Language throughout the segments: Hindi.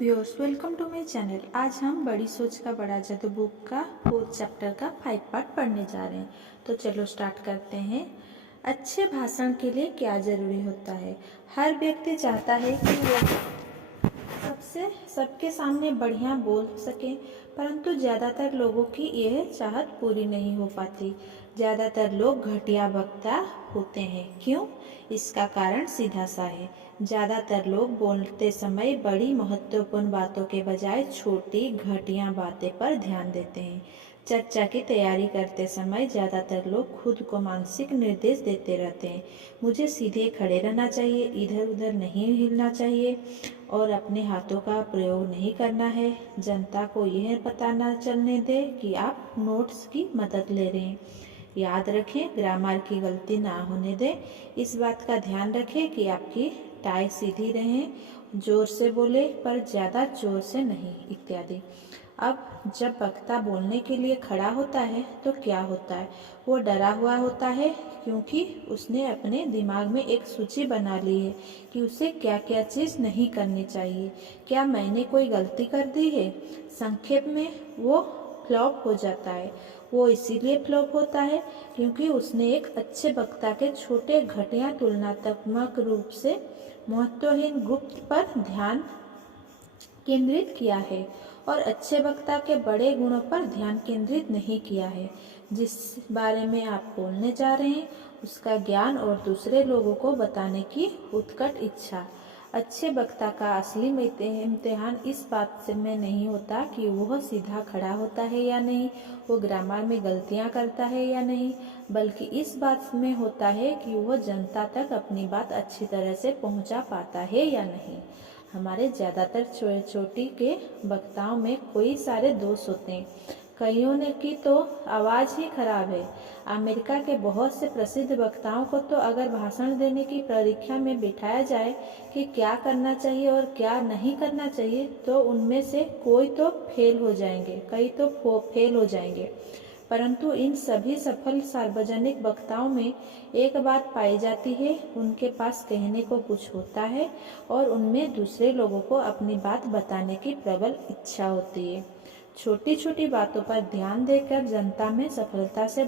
Viewers, welcome to my channel. आज हम बड़ी सोच का बड़ा जादू बुक का 4th चैप्टर का 5 पार्ट पढ़ने जा रहे हैं। तो चलो स्टार्ट करते हैं। अच्छे भाषण के लिए क्या जरूरी होता है? हर व्यक्ति चाहता है कि वो सबके सामने बढ़िया बोल सके, परंतु ज़्यादातर लोगों की यह चाहत पूरी नहीं हो पाती। ज़्यादातर लोग घटिया वक्ता होते हैं। क्यों? इसका कारण सीधा सा है। ज़्यादातर लोग बोलते समय बड़ी महत्वपूर्ण बातों के बजाय छोटी घटिया बातें पर ध्यान देते हैं। चर्चा की तैयारी करते समय ज़्यादातर लोग खुद को मानसिक निर्देश देते रहते हैं। मुझे सीधे खड़े रहना चाहिए, इधर उधर नहीं हिलना चाहिए और अपने हाथों का प्रयोग नहीं करना है। जनता को यह पता न चलने दे कि आप नोट्स की मदद ले रहे हैं। याद रखें, ग्रामर की गलती ना होने दें। इस बात का ध्यान रखें कि आपकी टाई सीधी रहे। जोर से बोले पर ज़्यादा जोर से नहीं, इत्यादि। अब जब वक्ता बोलने के लिए खड़ा होता है तो क्या होता है? वो डरा हुआ होता है, क्योंकि उसने अपने दिमाग में एक सूची बना ली है कि उसे क्या क्या चीज़ नहीं करनी चाहिए। क्या मैंने कोई गलती कर दी है? संक्षेप में, वो फ्लॉप हो जाता है। वो इसीलिए फ्लॉप होता है क्योंकि उसने एक अच्छे वक्ता के छोटे घटिया तुलनात्मक रूप से महत्वहीन गुप्त पर ध्यान केंद्रित किया है और अच्छे वक्ता के बड़े गुणों पर ध्यान केंद्रित नहीं किया है। जिस बारे में आप बोलने जा रहे हैं उसका ज्ञान और दूसरे लोगों को बताने की उत्कट इच्छा। अच्छे वक्ता का असली इम्तिहान इस बात से में नहीं होता कि वह सीधा खड़ा होता है या नहीं, वो ग्रामर में गलतियां करता है या नहीं, बल्कि इस बात में होता है कि वह जनता तक अपनी बात अच्छी तरह से पहुंचा पाता है या नहीं। हमारे ज़्यादातर चोटी के वक्ताओं में कोई सारे दोष होते हैं। कईयों ने की तो आवाज़ ही खराब है। अमेरिका के बहुत से प्रसिद्ध वक्ताओं को तो अगर भाषण देने की परीक्षा में बिठाया जाए कि क्या करना चाहिए और क्या नहीं करना चाहिए, तो उनमें से कोई तो फेल हो जाएंगे, कई तो फेल हो जाएंगे। परंतु इन सभी सफल सार्वजनिक वक्ताओं में एक बात पाई जाती है, उनके पास कहने को कुछ होता है और उनमें दूसरे लोगों को अपनी बात बताने की प्रबल इच्छा होती है। छोटी छोटी बातों पर ध्यान देकर जनता में सफलता से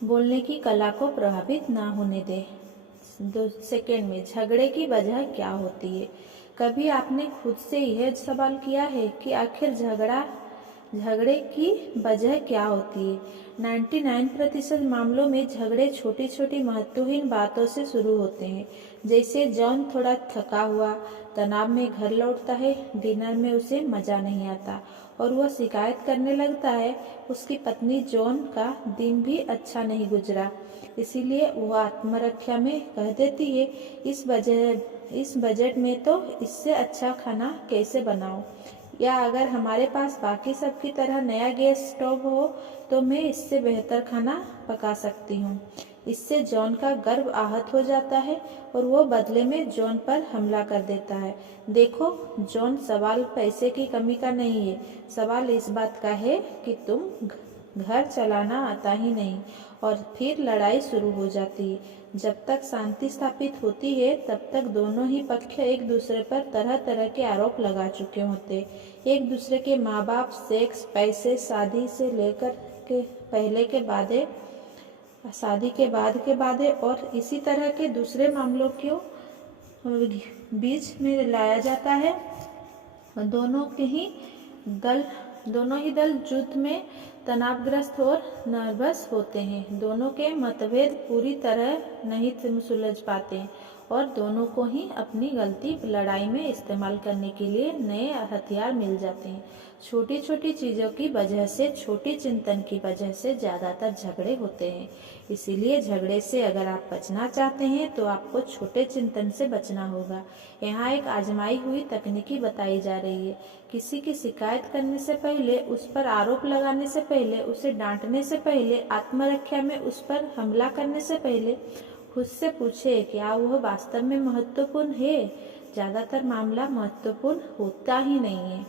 बोलने की कला को प्रभावित ना होने दे। 2 सेकेंड में, झगड़े की वजह क्या होती है? कभी आपने खुद से यह सवाल किया है कि आखिर झगड़े की वजह क्या होती है? 99% मामलों में झगड़े छोटी छोटी महत्वहीन बातों से शुरू होते हैं। जैसे जॉन थोड़ा थका हुआ तनाव में घर लौटता है, डिनर में उसे मज़ा नहीं आता और वह शिकायत करने लगता है उसकी पत्नी जॉन का दिन भी अच्छा नहीं गुजरा। इसीलिए वह आत्मरक्षा में कह देती है, इस बजट में तो इससे अच्छा खाना कैसे बनाऊं? या अगर हमारे पास बाकी सब की तरह नया गैस स्टोव हो तो मैं इससे बेहतर खाना पका सकती हूँ। इससे जॉन का गर्व आहत हो जाता है और वो बदले में जॉन पर हमला कर देता है। देखो जॉन, सवाल पैसे की कमी का नहीं है, सवाल इस बात का है कि तुम घर चलाना आता ही नहीं। और फिर लड़ाई शुरू हो जाती है। जब तक शांति स्थापित होती है तब तक दोनों ही पक्ष एक दूसरे पर तरह तरह के आरोप लगा चुके होते। एक दूसरे के माँ बाप, सेक्स, पैसे, शादी से लेकर के पहले के बादे, शादी के बाद और इसी तरह के दूसरे मामलों को बीच में लाया जाता है। दोनों ही दल युद्ध में तनावग्रस्त और नर्वस होते हैं। दोनों के मतभेद पूरी तरह नहीं सुलझ पाते और दोनों को ही अपनी गलती लड़ाई में इस्तेमाल करने के लिए नए हथियार मिल जाते हैं। छोटी छोटी चीज़ों की वजह से, छोटी चिंतन की वजह से ज़्यादातर झगड़े होते हैं। इसीलिए झगड़े से अगर आप बचना चाहते हैं तो आपको छोटे चिंतन से बचना होगा। यहाँ एक आजमाई हुई तकनीकी बताई जा रही है। किसी की शिकायत करने से पहले, उस पर आरोप लगाने से पहले, उसे डांटने से पहले, आत्मरक्षा में उस पर हमला करने से पहले खुद से पूछे क्या वह वास्तव में महत्वपूर्ण है। ज़्यादातर मामला महत्वपूर्ण होता ही नहीं है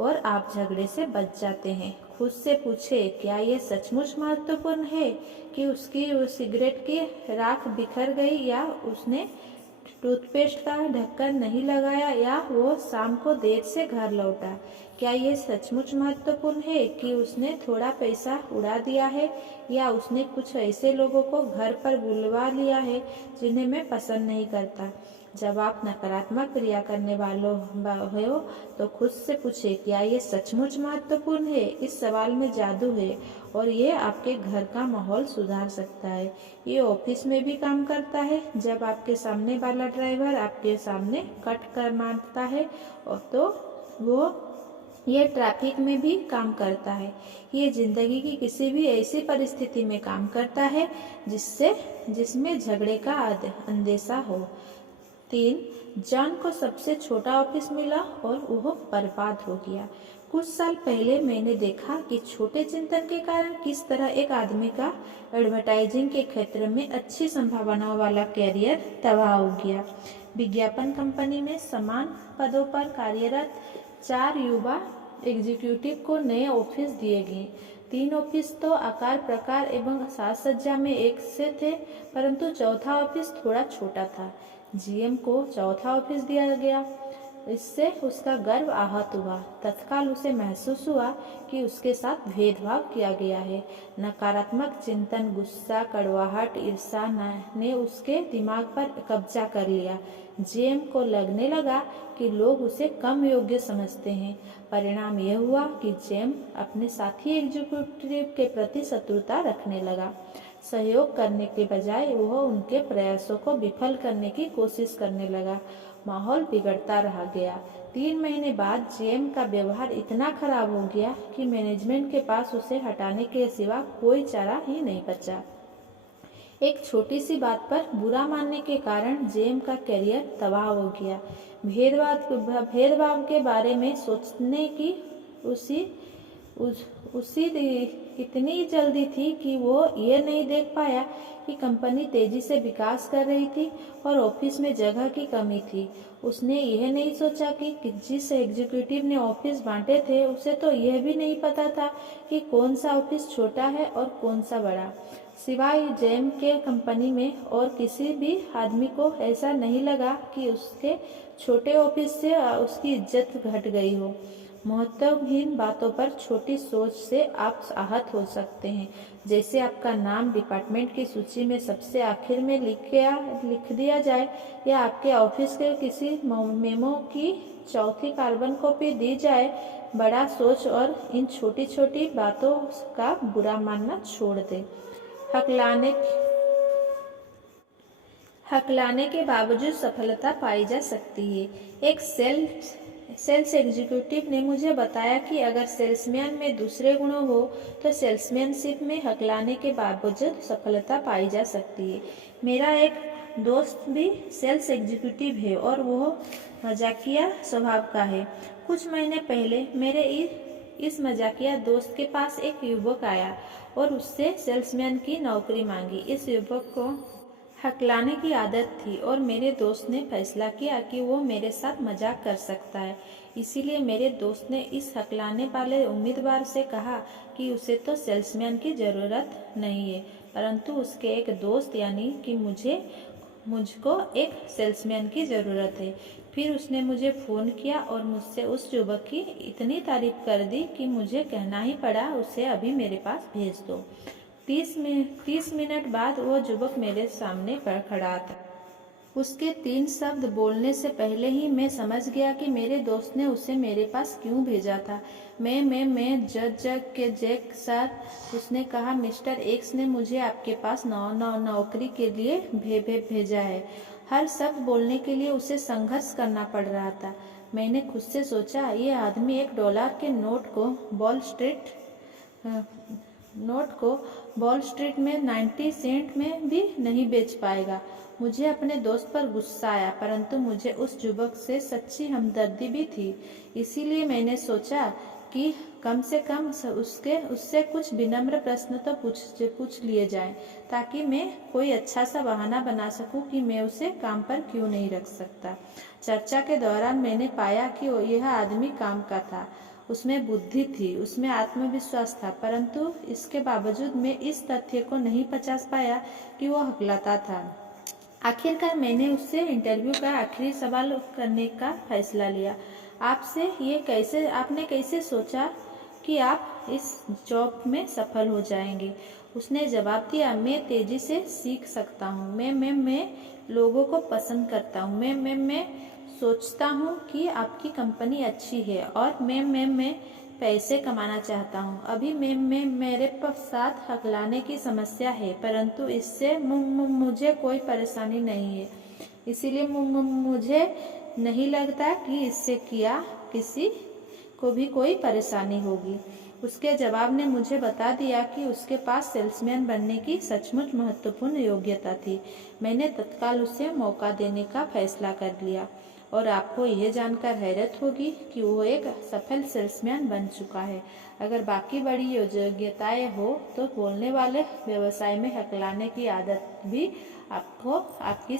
और आप झगड़े से बच जाते हैं। खुद से पूछे क्या यह सचमुच महत्वपूर्ण है कि उसकी सिगरेट की राख बिखर गई या उसने टूथपेस्ट का ढक्कन नहीं लगाया या वो शाम को देर से घर लौटा। क्या ये सचमुच महत्वपूर्ण है कि उसने थोड़ा पैसा उड़ा दिया है या उसने कुछ ऐसे लोगों को घर पर बुलवा लिया है जिन्हें मैं पसंद नहीं करता। जब आप नकारात्मक क्रिया करने वालों हो तो खुद से पूछे, क्या ये सचमुच महत्वपूर्ण है? इस सवाल में जादू है और ये आपके घर का माहौल सुधार सकता है। ये ऑफिस में भी काम करता है। जब आपके सामने वाला ड्राइवर आपके सामने कट कर मारता है और तो वो ये ट्रैफिक में भी काम करता है। ये जिंदगी की किसी भी ऐसी परिस्थिति में काम करता है जिसमें झगड़े का अंदेशा हो। 3. जॉन को सबसे छोटा ऑफिस मिला और वह बर्बाद हो गया। कुछ साल पहले मैंने देखा कि छोटे चिंतन के कारण किस तरह एक आदमी का एडवर्टाइजिंग के क्षेत्र में अच्छी संभावनाओं वाला कैरियर तबाह हो गया। विज्ञापन कंपनी में समान पदों पर कार्यरत 4 युवा एग्जीक्यूटिव को नए ऑफिस दिए गए। 3 ऑफिस तो आकार प्रकार एवं साज सज्जा में एक से थे, परंतु चौथा ऑफिस थोड़ा छोटा था। जीएम को चौथा ऑफिस दिया गया। इससे उसका गर्व आहत हुआ। तत्काल उसे महसूस हुआ कि उसके साथ भेदभाव किया गया है। नकारात्मक चिंतन, गुस्सा, कड़वाहट, ईर्ष्या ने उसके दिमाग पर कब्जा कर लिया। जेम को लगने लगा कि लोग उसे कम योग्य समझते हैं। परिणाम यह हुआ कि जेम अपने साथी एग्जीक्यूटिव के प्रति शत्रुता रखने लगा। सहयोग करने के बजाय वह उनके प्रयासों को विफल करने की कोशिश करने लगा। माहौल बिगड़ता रह गया। 3 महीने बाद जेम का व्यवहार इतना खराब हो गया कि मैनेजमेंट के पास उसे हटाने के सिवा कोई चारा ही नहीं बचा। एक छोटी सी बात पर बुरा मानने के कारण जेम का करियर तबाह हो गया। भेदभाव के बारे में सोचने की उसी इतनी जल्दी थी कि वो ये नहीं देख पाया कि कंपनी तेजी से विकास कर रही थी और ऑफिस में जगह की कमी थी। उसने यह नहीं सोचा कि जिस एग्जीक्यूटिव ने ऑफिस बांटे थे उसे तो यह भी नहीं पता था कि कौन सा ऑफिस छोटा है और कौन सा बड़ा। सिवाय जेम के कंपनी में और किसी भी आदमी को ऐसा नहीं लगा कि उसके छोटे ऑफिस से उसकी इज्जत घट गई हो। महत्वहीन बातों पर छोटी सोच से आप आहत हो सकते हैं। जैसे आपका नाम डिपार्टमेंट की सूची में सबसे आखिर में लिख दिया जाए या आपके ऑफिस के किसी मेमो की चौथी कार्बन कॉपी दी जाए। बड़ा सोच और इन छोटी छोटी बातों का बुरा मानना छोड़ दे। हकलाने के बावजूद सफलता पाई जा सकती है। एक सेल्स एग्जीक्यूटिव ने मुझे बताया कि अगर सेल्समैन में दूसरे गुण हो तो सेल्समैनशिप में हकलाने के बावजूद सफलता पाई जा सकती है। मेरा एक दोस्त भी सेल्स एग्जीक्यूटिव है और वह मजाकिया स्वभाव का है। कुछ महीने पहले मेरे इस मजाकिया दोस्त के पास एक युवक आया और उससे सेल्समैन की नौकरी मांगी। इस युवक को हकलाने की आदत थी और मेरे दोस्त ने फैसला किया कि वो मेरे साथ मजाक कर सकता है। इसीलिए मेरे दोस्त ने इस हकलाने वाले उम्मीदवार से कहा कि उसे तो सेल्समैन की ज़रूरत नहीं है, परंतु उसके एक दोस्त यानी कि मुझको एक सेल्समैन की ज़रूरत है। फिर उसने मुझे फ़ोन किया और मुझसे उस युवक की इतनी तारीफ कर दी कि मुझे कहना ही पड़ा उसे अभी मेरे पास भेज दो। 30 मिनट बाद वो युवक मेरे सामने पर खड़ा था। उसके 3 शब्द बोलने से पहले ही मैं समझ गया कि मेरे दोस्त ने उसे मेरे पास क्यों भेजा था। मैं जग के जैक सर, उसने कहा, मिस्टर एक्स ने मुझे आपके पास नौकरी के लिए भेजा है। हर शब्द बोलने के लिए उसे संघर्ष करना पड़ रहा था। मैंने खुद से सोचा, ये आदमी $1 के नोट को वॉल स्ट्रीट में 90 सेंट में भी नहीं बेच पाएगा। मुझे अपने दोस्त पर गुस्सा आया, परंतु मुझे उस युवक से सच्ची हमदर्दी भी थी। इसीलिए मैंने सोचा कि कम से कम उससे कुछ विनम्र प्रश्न तो पूछ लिए जाएं, ताकि मैं कोई अच्छा सा बहाना बना सकूं कि मैं उसे काम पर क्यों नहीं रख सकता। चर्चा के दौरान मैंने पाया कि यह आदमी काम का था। उसमें बुद्धि थी, उसमें आत्मविश्वास था, परंतु इसके बावजूद मैं इस तथ्य को नहीं पचा पाया कि वो हकलाता था। आखिरकार मैंने उससे इंटरव्यू का आखिरी सवाल करने का फैसला लिया। आपने कैसे सोचा कि आप इस जॉब में सफल हो जाएंगे? उसने जवाब दिया, मैं तेजी से सीख सकता हूँ। मैं लोगों को पसंद करता हूँ। मैं सोचता हूँ कि आपकी कंपनी अच्छी है और मैं पैसे कमाना चाहता हूँ। अभी मेरे साथ हकलाने की समस्या है, परंतु इससे मुझे कोई परेशानी नहीं है। इसीलिए मुझे नहीं लगता कि इससे किसी को भी कोई परेशानी होगी। उसके जवाब ने मुझे बता दिया कि उसके पास सेल्समैन बनने की सचमुच महत्वपूर्ण योग्यता थी। मैंने तत्काल उसे मौका देने का फैसला कर लिया और आपको यह जानकर हैरत होगी कि वो एक सफल सेल्समैन बन चुका है। अगर बाकी बड़ी योग्यताएं हो तो बोलने वाले व्यवसाय में हकलाने की आदत भी आपको आपकी